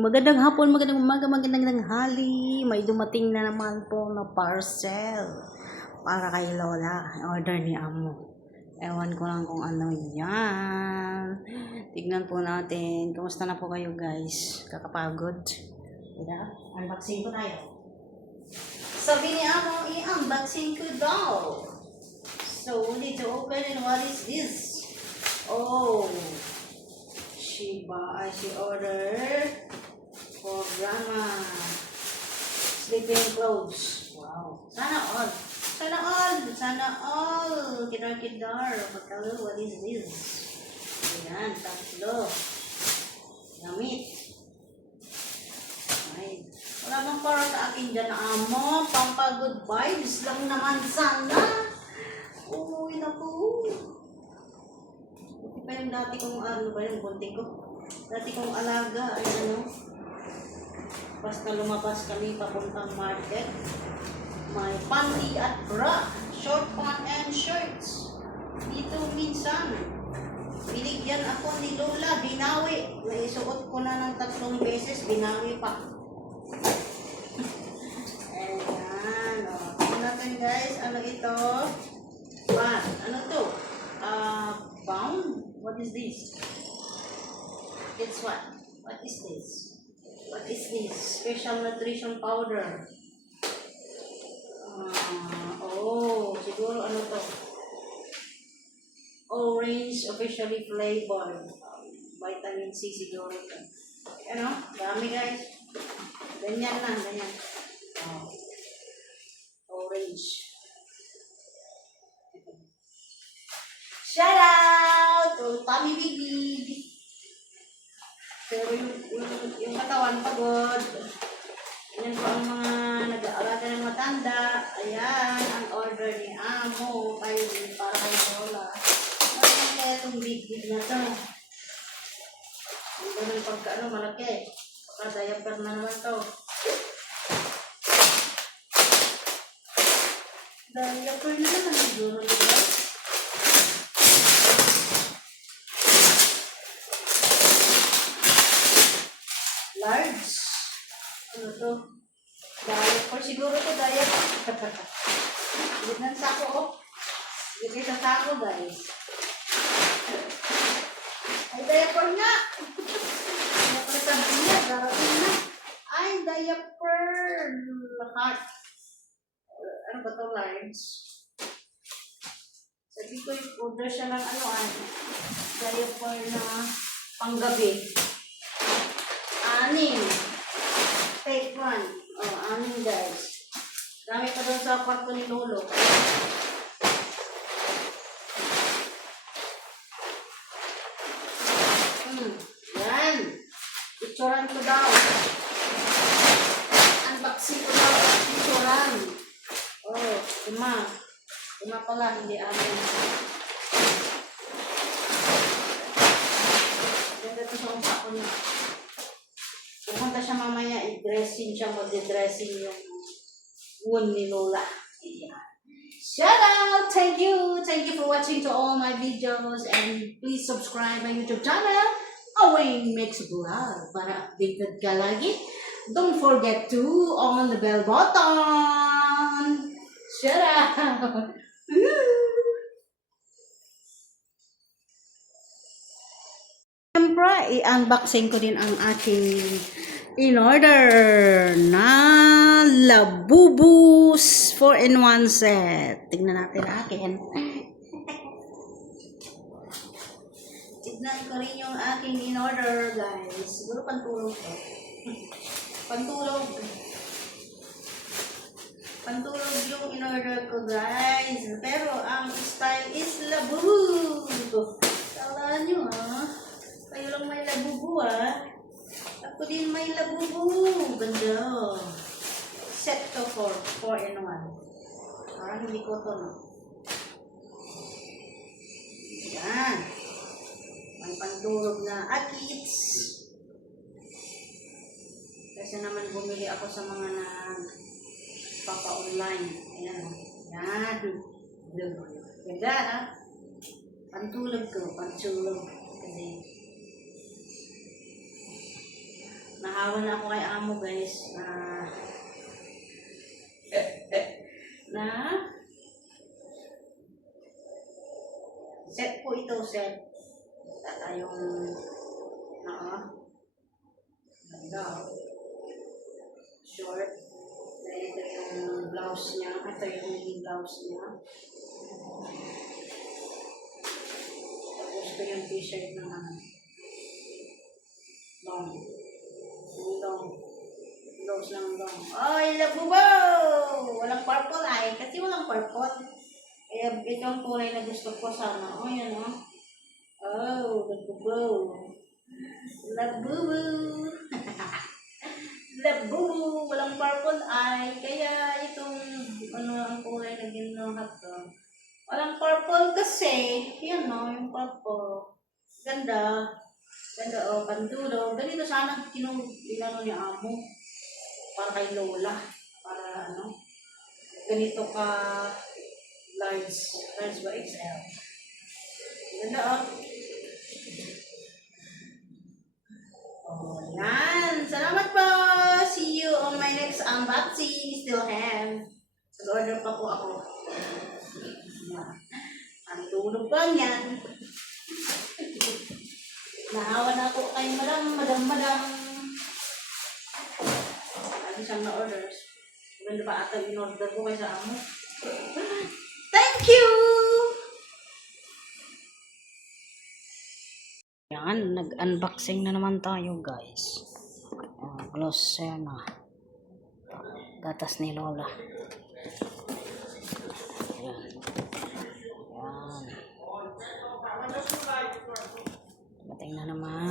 magandang hapon, magandang umaga, magandang tanghali. May dumating na naman po na parcel para kay Lola. Order ni Amo. Ewan ko lang kung ano yan. Tignan po natin. Kamusta na po kayo guys? Kakapagod? Diba? Unboxing ko tayo. Sabi ni Amo, i-unboxing ko daw. So, we need to open and what is this? Oh, she ordered for grandma sleeping clothes. Wow. Sana all. Sana all. Sana all. Kidar. Pagkalo, what is this? Ayan, tatlo. Gamit. Ay. Wala bang para sa akin dyan, Amo? Pampagod vibes lang naman sana. Uy, naku. Buti pa yung dati kong bunting ko. Dati kong alaga, ay basta lumabas kami papuntang market. May panty at bra, short pant and shirts. Dito minsan, binigyan ako ni Lola, binawi. Naisuot ko na ng 3 beses, binawi pa. Ayan, o. Tignan natin guys, ano ito? Ano to? Bound? What is this? It's what? What is this? What is this? Special nutrition powder. Siguro ano to? Orange officially flavored. Vitamin C siguro ito. Ano? Dami guys. Ganyan na, ganyan. Orange. Shout out to Tommy Big. Pero yung katawan pagod. Yan po ang mga nag-aalaga ng matanda. Ayan, ang order ni Amo para kay Lola. Ano kaya itong big na to? Ang ganun pagka malaki. Diaper na naman to. Diaper na naman siguro, diba? Large. Ano to? Diaper. Siguro to diaper. Ganyan sako, oh. Ganyan sa sako, guys. Ay, diaper nga. Diaper sabi niya. Darating na. Ay, diaper. Heart. Ano ba to, large? Sabi ko, order siya ng diaper na panggabi. 6. Take 1. 6 guys. Dami pa doon sa kwarto ni Lolo. Yan. Picturean ko daw. Unboxing ko daw. Picturean. 5. 5 pala, hindi 6. Ganda ito sa umpako niya. Pumunta siya mamaya, i-dressing siya, mag-dressing yung wound ni Lola. Ayan. Shout out! Thank you! Thank you for watching to all my videos and please subscribe my YouTube channel, Awing Mix Vlog, para updated ka lagi. Don't forget to on the bell button! Shout out! Siyempre, i-unboxing ko din ang aking in-order na Labubus 4-in-1 set. Tignan natin akin. Tignan ko rin yung aking in-order, guys. Siguro pantulog to. Pantulog yung in-order ko, guys. Pero ang style is Labubu. Kala nyo, ha? Kayo lang may Labubu, ha? Ako din may Labubu. Ganda. Set to 4-in-1. Parang hindi ko to, no? Yan. May pantulog na akits. Kasi naman bumili ako sa mga nagpapa-online. Ayan, o. Yan. Ganda, ha? Pantulog ko. Pantulog. Kasi Nahawa na ako kay amo guys. Na set po ito, set. Yung ganda. Short. Then ito yung blouse niya. Ito yung mini blouse niya. Tapos ito yung t-shirt ng long. Long. Blouse lang long. Ay, labubo! Walang purple ay. Kasi walang purple. Kaya ito ang kulay na gusto ko sana. Oh, yan o. Oh, labubo. Labubo. Labubo. Walang purple ay. Kaya itong ang kulay na ginuhat ko. Walang purple kasi. Yan o, yung purple. Ganda. Ganda o, pandulo. Ganito sana inano ni amo. Para kay Lola. Para ganito ka large ba XL. Ganda o. Oh, yan. Salamat po. See you on my next unboxing. Still have. Nag-order pa po ako. Ang tulog pa yan. Nahawa na ako kay madam. Lagi siyang na-orders. Maganda pa ata in-order ko kay sa amo. Thank you! Yan, nag-unboxing na naman tayo guys. Glosser na. Gatas ni Lola. Yan. Yan. Dating na naman.